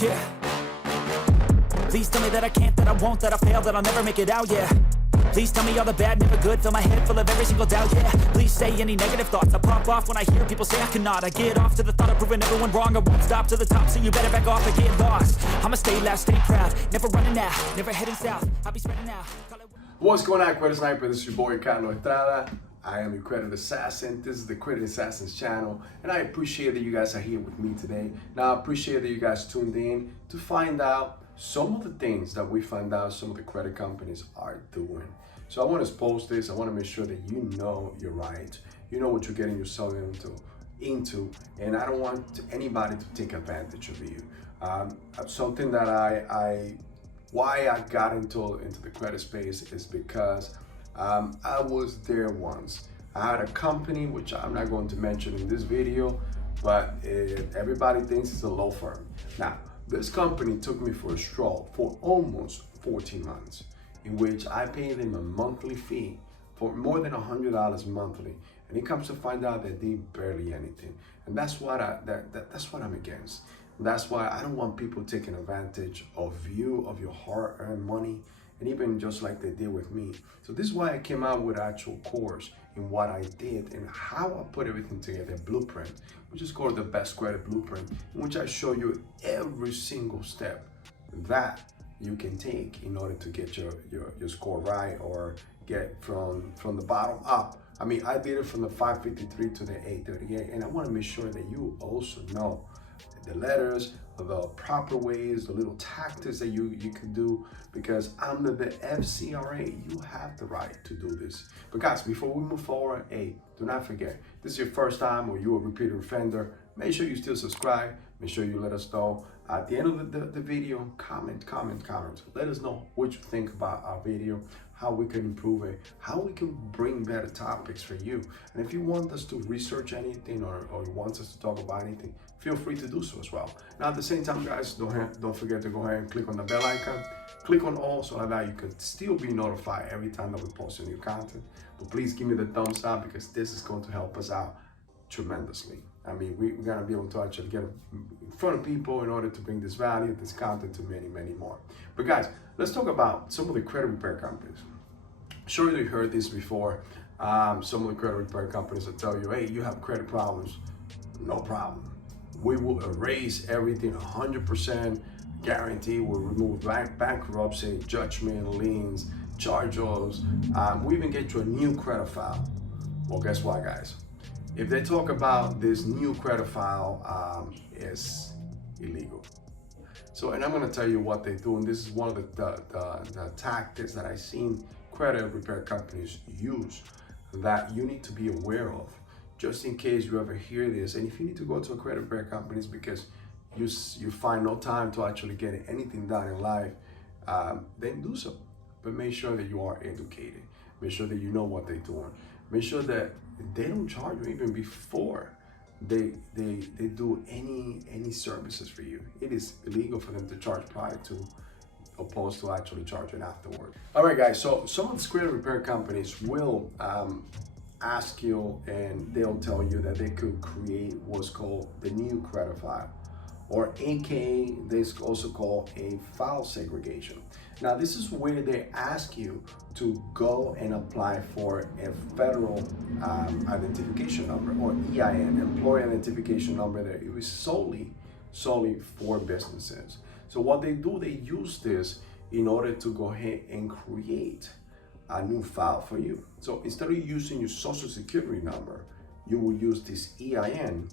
Yeah. Please tell me that I can't, that I won't, that I fail, that I'll never make it out, yeah. Please tell me all the bad, never good, fill my head full of every single doubt, yeah. Please say any negative thoughts, I pop off when I hear people say I cannot. I get off to the thought of proving everyone wrong, I won't stop to the top, so you better back off and get lost. I'ma stay loud, stay proud, never running out, never heading south, I'll be spreading out. What's going on, Credit Sniper? This is your boy Carlos Estrada. I am your Credit Assassin. This is the Credit Assassins channel, and I appreciate that you guys are here with me today. Now, I appreciate that you guys tuned in to find out some of the things that we find out some of the credit companies are doing. So I want to post this. I want to make sure that you know you're right. You know what you're getting yourself into, and I don't want anybody to take advantage of you. Something that why I got into the credit space is because I was there once. I had a company, which I'm not going to mention in this video, but everybody thinks it's a law firm. Now, this company took me for a stroll for almost 14 months, in which I paid them a monthly fee for more than $100 monthly, and it comes to find out that they barely anything, and that's what that's what I'm against. That's why I don't want people taking advantage of you, of your hard-earned money, and even just like they did with me. So this is why I came out with an actual course in what I did and how I put everything together, blueprint, which is called the Best Credit Blueprint, in which I show you every single step that you can take in order to get your score right or get from the bottom up. I mean, I did it from the 553 to the 838, and I want to make sure that you also know the letters, the proper ways, the little tactics that you can do, because under the FCRA, you have the right to do this. But guys, before we move forward, hey, do not forget, this is your first time or you're a repeated offender, make sure you still subscribe, make sure you let us know. At the end of the video, comment. Let us know what you think about our video, how we can improve it, how we can bring better topics for you. And if you want us to research anything or you want us to talk about anything, feel free to do so as well. Now, at the same time, guys, don't forget to go ahead and click on the bell icon. Click on all so that you can still be notified every time that we post a new content. But please give me the thumbs up, because this is going to help us out tremendously. I mean, we're gonna be able to actually get in front of people in order to bring this value, this content to many more. But guys, let's talk about some of the credit repair companies. Sure, you heard this before. Some of the credit repair companies will tell you, hey, you have credit problems, no problem. We will erase everything 100%, guarantee. We'll remove bankruptcy, judgment, liens, charge-offs. We even get you a new credit file. Well, guess what, guys? If they talk about this new credit file, is illegal. So, and I'm going to tell you what they do, and this is one of the tactics that I've seen credit repair companies use that you need to be aware of, just in case you ever hear this. And if you need to go to a credit repair companies because you find no time to actually get anything done in life, then do so. But make sure that you are educated. Make sure that you know what they're doing. Make sure that they don't charge you even before they do any services for you. It is illegal for them to charge prior to, opposed to actually charging afterward. All right, guys, so some of the credit repair companies will ask you, and they'll tell you that they could create what's called the new credit file, or AKA, this is also called a file segregation. Now, this is where they ask you to go and apply for a federal identification number, or EIN, employee identification number, that it was solely for businesses. So what they do, they use this in order to go ahead and create a new file for you. So instead of using your social security number, you will use this EIN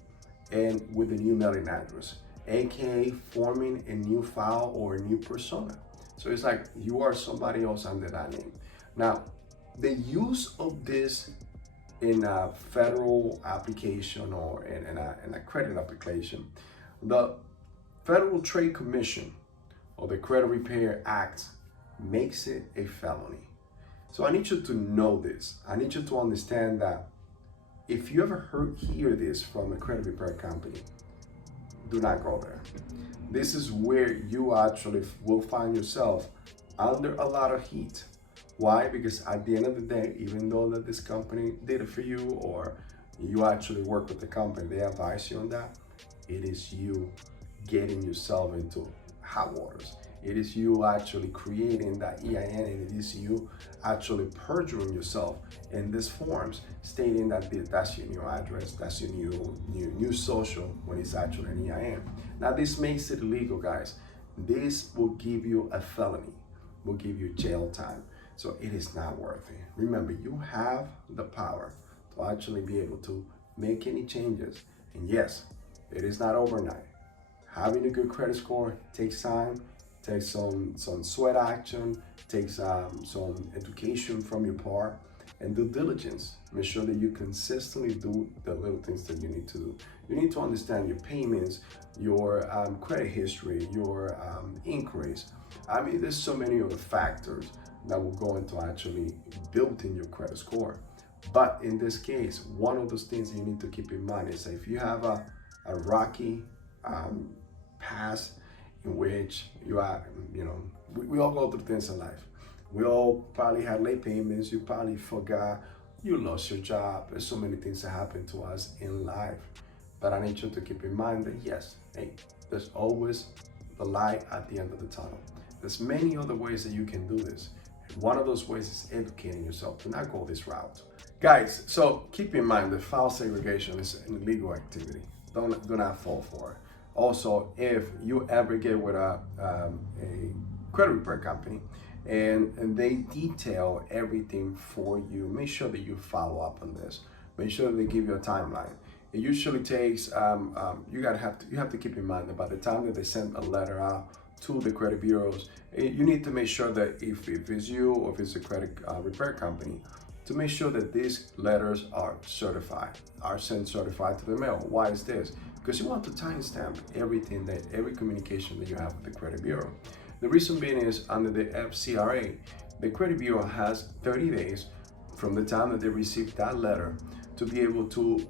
and with a new mailing address, aka forming a new file or a new persona. So it's like you are somebody else under that name. Now, the use of this in a federal application or in a credit application, the Federal Trade Commission or the Credit Repair Act makes it a felony. So I need you to know this. I need you to understand that if you ever hear this from a credit repair company, do not go there. This is where you actually will find yourself under a lot of heat. Why? Because at the end of the day, even though that this company did it for you, or you actually work with the company, they advise you on that, it is you getting yourself into hot waters. It is you actually creating that EIN, and it is you actually perjuring yourself in these forms, stating that that's your new address, that's your new social, when it's actually an EIN. Now this makes it illegal, guys. This will give you a felony, will give you jail time. So it is not worth it. Remember, you have the power to actually be able to make any changes. And yes, it is not overnight. Having a good credit score takes time, takes some sweat action, takes some education from your part, and due diligence. Make sure that you consistently do the little things that you need to do. You need to understand your payments, your credit history, your inquiries. I mean, there's so many other factors that will go into actually building your credit score. But in this case, one of those things you need to keep in mind is that if you have a rocky past in which you are, we all go through things in life. We all probably had late payments, you probably forgot, you lost your job. There's so many things that happen to us in life. But I need you to keep in mind that yes, hey, there's always the light at the end of the tunnel. There's many other ways that you can do this. One of those ways is educating yourself. Do not go this route. Guys, so keep in mind that file segregation is an illegal activity. Do not fall for it. Also, if you ever get with a credit repair company and they detail everything for you, make sure that you follow up on this. Make sure that they give you a timeline. It usually takes, you have to keep in mind that by the time that they send a letter out to the credit bureaus, you need to make sure that if it's you or if it's a credit repair company, to make sure that these letters are certified, are sent certified to the mail. Why is this? Because you want to timestamp every communication that you have with the credit bureau. The reason being is under the FCRA, the credit bureau has 30 days from the time that they receive that letter to be able to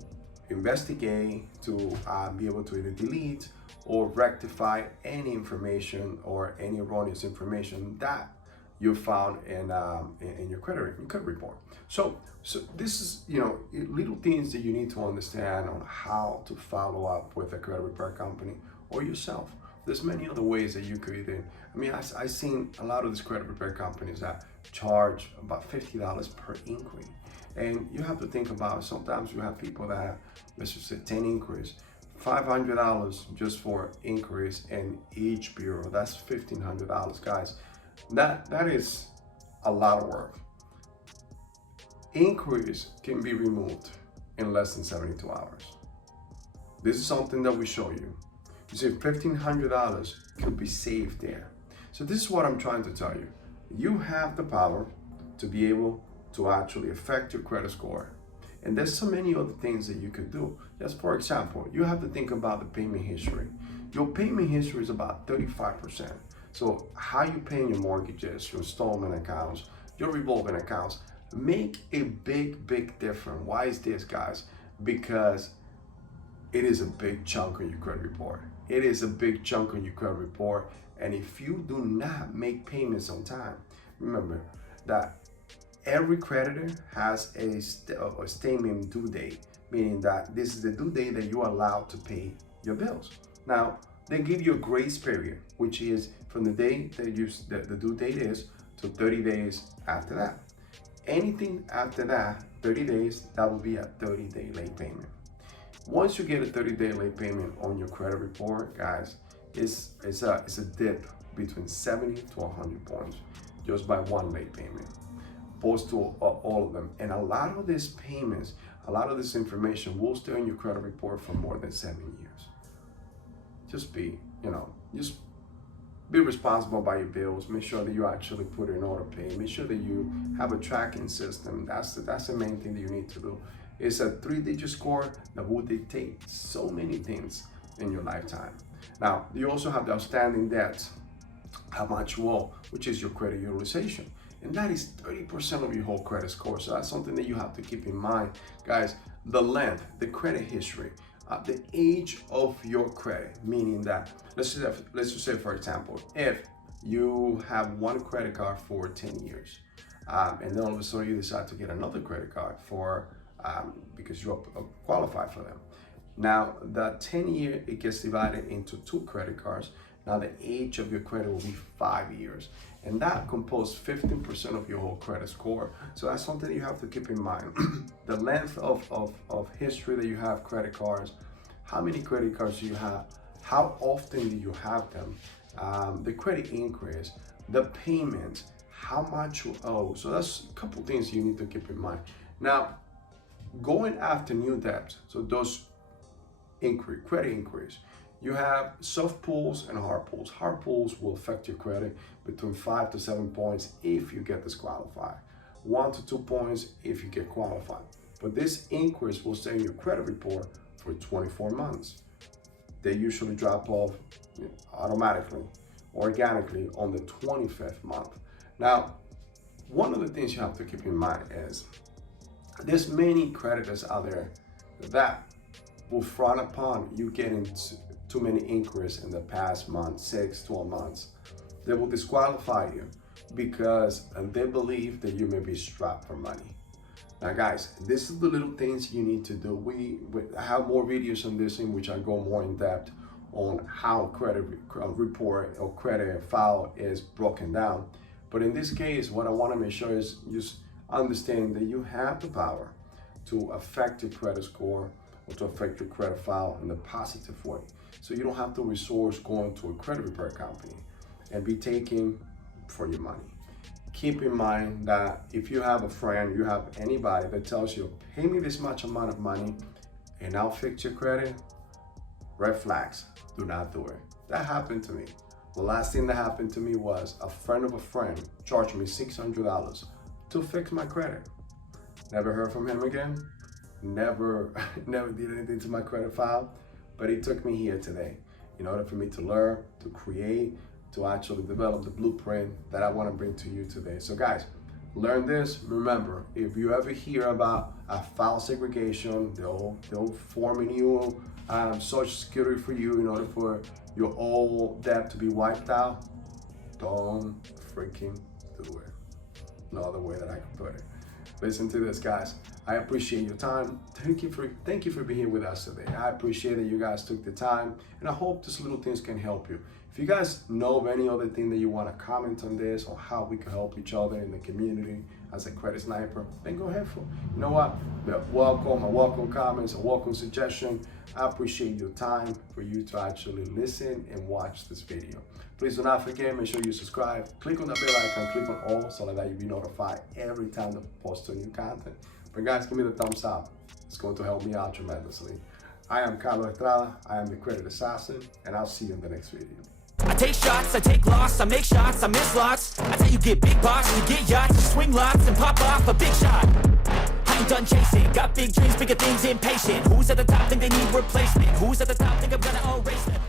investigate, to be able to either delete or rectify any information or any erroneous information that you found in your credit report. So this is, little things that you need to understand on how to follow up with a credit repair company or yourself. There's many other ways that you could either, I've seen a lot of these credit repair companies that charge about $50 per inquiry. And you have to think about, sometimes you have people that have, let's just say 10 inquiries, $500 just for inquiries in each bureau. That's $1,500, guys. That is a lot of work. Inquiries can be removed in less than 72 hours. This is something that we show you. You see, $1,500 could be saved there. So this is what I'm trying to tell you. You have the power to be able to actually affect your credit score. And there's so many other things that you could do. Just for example, you have to think about the payment history. Your payment history is about 35%. So how you paying your mortgages, your installment accounts, your revolving accounts, make a big difference. Why is this, guys? Because it is a big chunk of your credit report. It is a big chunk of your credit report. And if you do not make payments on time, remember that every creditor has a statement due date, meaning that this is the due date that you are allowed to pay your bills. Now, they give you a grace period, which is from the day that the due date is to 30 days after that. Anything after that, 30 days, that will be a 30-day late payment. Once you get a 30-day late payment on your credit report, guys, it's a dip between 70 to 100 points just by one late payment, opposed to all of them. And a lot of these payments, a lot of this information will stay on your credit report for more than 7 years. Just be responsible by your bills. Make sure that you actually put in auto pay. Make sure that you have a tracking system. That's the main thing that you need to do. It's a 3-digit score that will dictate so many things in your lifetime. Now, you also have the outstanding debt, how much you owe, which is your credit utilization. And that is 30% of your whole credit score. So that's something that you have to keep in mind, guys. The length, the credit history, the age of your credit, meaning that, let's just say, for example, if you have one credit card for 10 years, and then all of a sudden you decide to get another credit card for, because you qualify for them. Now, the 10-year, it gets divided into 2 credit cards. Now, the age of your credit will be 5 years. And that composes 15% of your whole credit score. So that's something you have to keep in mind. The length of history that you have credit cards, how many credit cards do you have, how often do you have them, the credit increase, the payments, how much you owe. So that's a couple things you need to keep in mind. Now, going after new debts, so those credit increase, you have soft pulls and hard pulls. Hard pulls will affect your credit between 5 to 7 points if you get disqualified, 1 to 2 points if you get qualified. But this increase will stay in your credit report for 24 months. They usually drop off automatically, organically on the 25th month. Now, one of the things you have to keep in mind is there's many creditors out there that will frown upon you getting too many inquiries in the past month, 6, 12 months. They will disqualify you because they believe that you may be strapped for money. Now guys, this is the little things you need to do. I have more videos on this in which I go more in depth on how credit report or credit file is broken down. But in this case, what I want to make sure is just understand that you have the power to affect your credit score or to affect your credit file in a positive way. So you don't have to resort going to a credit repair company and be taken for your money. Keep in mind that if you have a friend, you have anybody that tells you, pay me this much amount of money and I'll fix your credit, red flags, do not do it. That happened to me. The last thing that happened to me was a friend of a friend charged me $600 to fix my credit. Never heard from him again. Never did anything to my credit file, but it took me here today in order for me to learn, to create, to actually develop the blueprint that I want to bring to you today. So guys, learn this. Remember, if you ever hear about a file segregation, they'll form a new social security for you in order for your old debt to be wiped out. Don't freaking do it. No other way that I can put it. Listen to this, guys. I appreciate your time. Thank you for being here with us today. I appreciate that you guys took the time, and I hope these little things can help you. If you guys know of any other thing that you want to comment on this or how we can help each other in the community as a credit sniper, then go ahead for it. You know what? Welcome comments, a welcome suggestion. I appreciate your time for you to actually listen and watch this video. Please do not forget, make sure you subscribe, click on the bell icon, click on all so that you'll be notified every time I post a new content. But guys, give me the thumbs up. It's going to help me out tremendously. I am Carlos Estrada, I am the Credit Assassin, and I'll see you in the next video. I take shots, I take loss, I make shots, I miss lots. That's how you get big bucks, you get yachts, you swing lots and pop off a big shot. I ain't done chasing, got big dreams, bigger things, impatient. Who's at the top think they need replacement? Who's at the top think I'm gonna erase them?